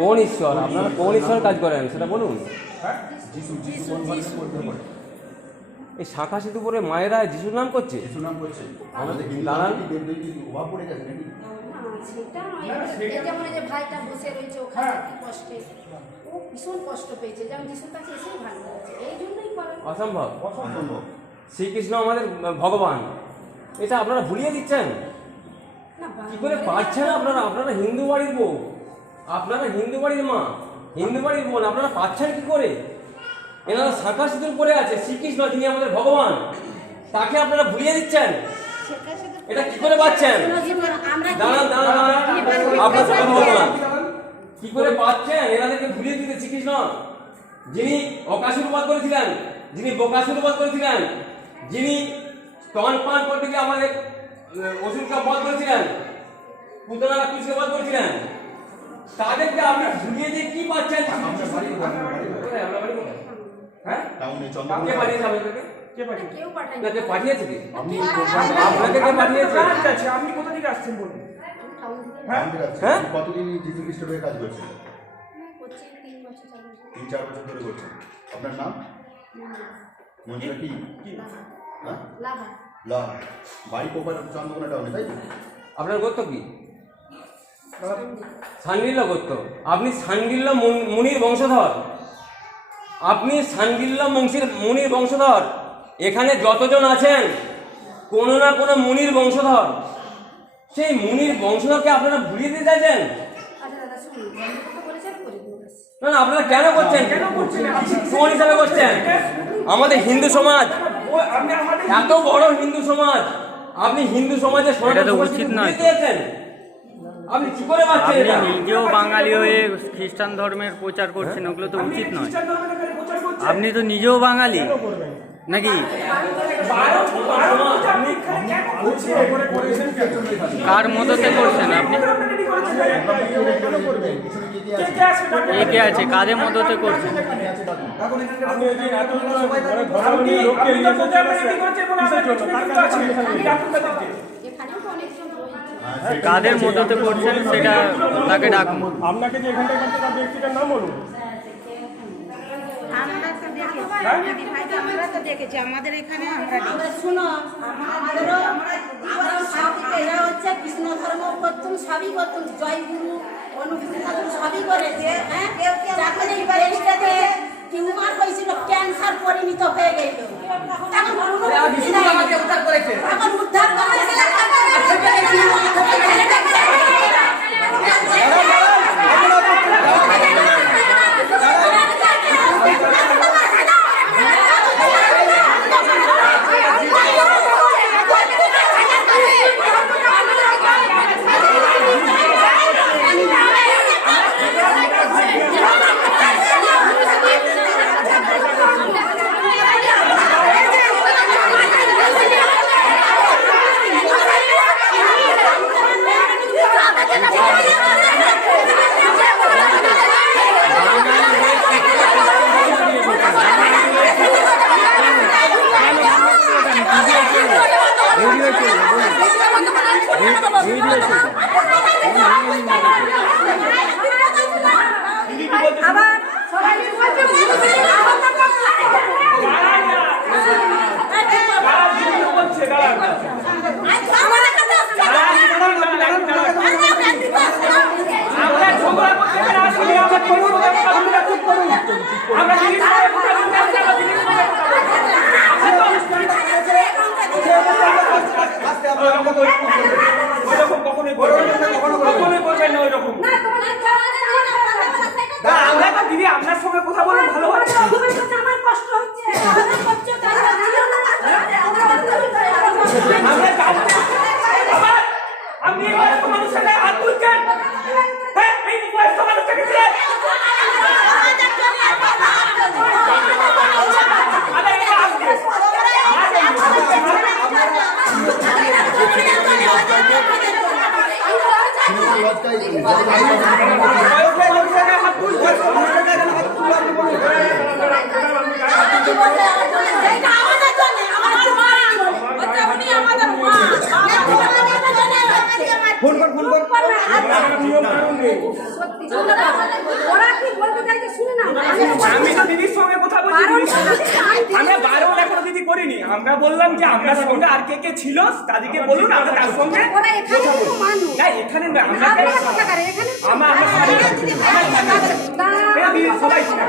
কোন ঈশ্বর? আপনারা কোন ঈশ্বর কাজ করেন সেটা বলুন। এই শাখা সিঁদুর পরে মায়েরা যিশুর নাম করছে। দাঁড়ান, যেমন যে ভাইটা বসে রয়েছে ওখানে কষ্টে, ও ভীষণ কষ্ট পেয়েছে, যেমন যিশুর কাছে এসেই ভালো লাগছে, এই জন্যই করেন। অসম্ভব, অসম্ভব। শ্রীকৃষ্ণ আমাদের ভগবান, এটা আপনারা ভুলিয়ে দিচ্ছেন। কি করে পাচ্ছেন আপনারা? আপনারা হিন্দু বাড়ির বউ, আপনারা হিন্দু বাড়ির মা, হিন্দু বাড়ির বোন, আপনারা পাচ্ছেন কি করে? এনারা শাখা সিঁদুর পরে আছে শ্রীকৃষ্ণ, যিনি আমাদের ভগবান, তাকে আপনারা ভুলিয়ে দিচ্ছেন। এটা কি করে পাচ্ছেন? দাঁড়ান দাঁড়ান দাঁড়ান, আপনার কথা বলবো না। কি করে পাচ্ছেন এনাদেরকে ভুলিয়ে দিতে? শ্রীকৃষ্ণ যিনি অকাসুর বধ করেছিলেন, যিনি বকাসুর বধ করেছিলেন, যিনি স্তন পান করতে গিয়ে আমাদের অসুরকে বধ করেছিলেন, পুতনা রাক্ষসকে বধ করেছিলেন, তাদেরকে আপনি ভুলিয়ে দিয়ে কি পাচ্ছেন? হ্যাঁ, কে পাঠিয়েছে আপনাদেরকে? কেউ পাঠায়নি। কে পাঠিয়েছে? কি আপনাকে কে পাঠিয়েছে? আপনি কোথা থেকে আসছেন বলুন? হ্যাঁ, কতদিন যিশু খ্রিস্টের হয়ে কাজ করছেন? 3-4 বছর ধরে করছেন। আপনার নাম? মন্দিরা কি? লাভা। লাভা। বাড়ি কোপার চন্দ্রকোনা টাউনে, তাই তো? আপনার গোত্র কি? সান্ডিল্য গোত্র। আপনি সান্ডিল্য মুনির বংশধর, আপনি সান্ডিল্য মুনির বংশধর। এখানে যতজন আছেন কোনো না কোনো মুনির বংশধর। সেই মুনির বংশধরকে আপনারা ভুলিয়ে দিতে চাইছেন? না না, আপনারা কেন করছেন? কেন করছেন? কোন হিসাবে করছেন? আমাদের হিন্দু সমাজ, এত বড় হিন্দু সমাজ, আপনি হিন্দু সমাজের উচিত নয়। আপনি কি করে পাচ্ছেন? আপনি নিজেও বাঙালি হয়ে খ্রিস্টান ধর্মের প্রচার করছেন, ওগুলো তো উচিত নয়। আপনি তো নিজেও বাঙালি নাকি? কার মদতে করছেন আপনি? কে আছে? কাদের মদতে করছেন? কাদের মদতে করছেন সেটা তাকে ডাকুন। আপনাকে যে এখানটা তার ব্যক্তিটার নাম বলুন। আমরা তো দেখেছি, আমাদের এখানে আমরা শুনো, আমাদেরও এরা হচ্ছে কৃষ্ণ ধর্ম করতুম, সবই করতুম, জয় গুরু অনুভূতি সবই করেছে। হ্যাঁ, যখন এই ব্রেস্টে টিউমার হয়েছিল, ক্যান্সার পরিণত হয়ে গেল, এখন উদ্ধার করেছে, এখন উদ্ধার করেছে। দিদি আপনার সঙ্গে কথা বলে ভালো হয়। আমার কষ্ট হচ্ছে, আপনি মানুষের হাত তুলছেন। হ্যাঁ, এই বয়স্ক মানুষটাকে ছিলেন। আমাদের ফোন কর ফোন কর নিয়ম কানুন নেই। ওরা কি বলতে চাইছে শুনে না আমি তো দিদির সঙ্গে কথা বলছি, দিদির সঙ্গে আমরা বারণ এখনো দিদি করিনি। আমরা বললাম যে আপনার সঙ্গে আর কে কে ছিল তাদেরকে বলুন, আমরা তার সঙ্গে ওরা এখানে কথা বলবো। তো মানুষ। না এখানে নয়, আমরা আপনারা কথা কারে এখানে আমরা সবাই ছিলাম।